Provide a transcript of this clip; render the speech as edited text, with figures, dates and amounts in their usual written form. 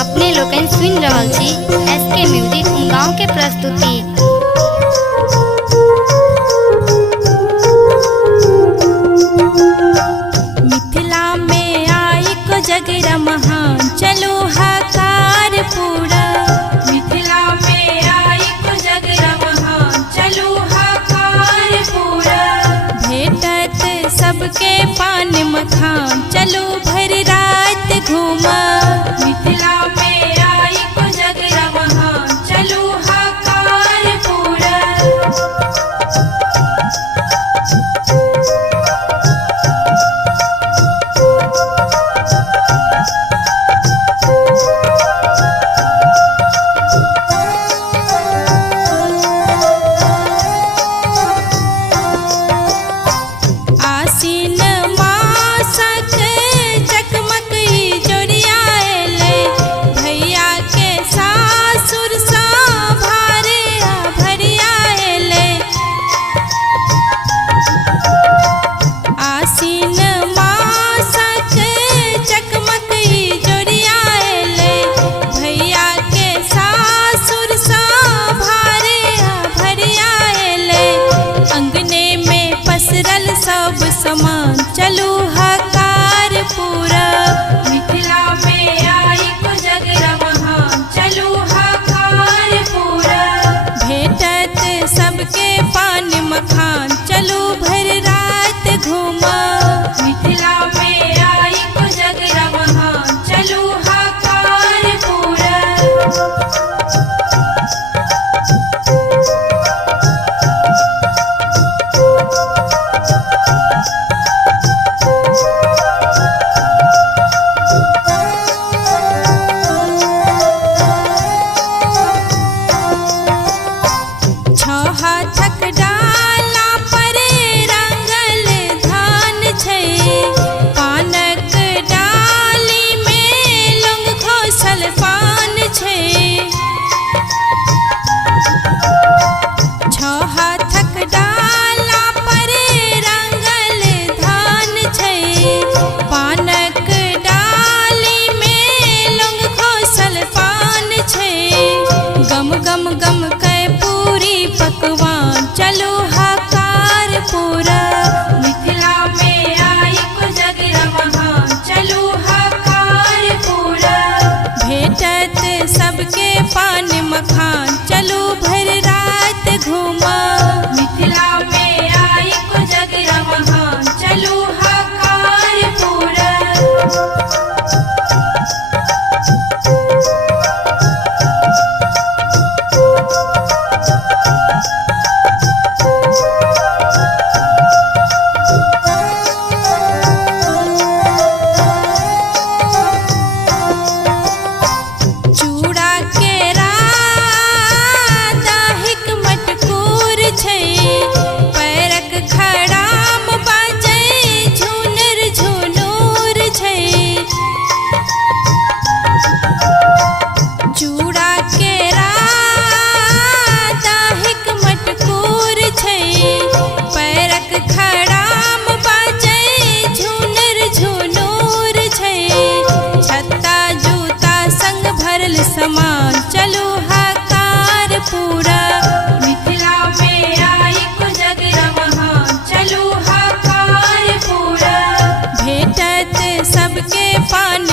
अपने लोकन सुन रहल छी एसके म्यूजिक गाँव के प्रस्तुति। मिथिला में आई को जगरा महान चलो हकार पूरा। मिथिला में आई को जगरा महान चलो हकार पूरा। भेटत सबके पान मखान चलो भर रात घूमा। मिथिला में आई को जगरा महान चलो हकार पूरा। आसीन मासक चकमक जोड़ियाएले भैया के सासुर सा भारे भरियाएले। आसीन मासक चकमक जोड़ियाएले भैया के सासुर सा भारे भरियाएले। अंगने में पसरल सब समान चलो हकार पूरा। मिथिला में आई को जगरा महान चलो हकार पूरा। भेटत सबके पान मखान चलो भर रात घूमा। मिथिला में आई को जगरा महान चलो हकार पूरा। हाथक डाला पर रंगल धान छै। पानक डाली में लौंग घोसल पान छै। हाथक डाला पर रंगल धान छै। पानक डाली में लौंग घोसल पान छै। गम गम गम कै पूरी पकवान चलो हकार पूरा। मिथिला में आई को जगरा महान चलो हकार पूरा। भेटत सबके पान मखान चलो भर रात घूमा। मिथिला में आई को जगरा महान चलो हकार पूरा। चूड़ा के दाहिक मटकूर छै। पैरक खड़ाम बाजै झुनर झुनूर छै। चूड़ा के दाहिक मटकूर छै। पैरक खड़ाम बाजै झुनर झुनूर छै। छत्ता जूता संग भरल समान चलो हकार पूरा। मिथिला में आई को जगरा महान चलो हकार पूरा। भेटत सबके पान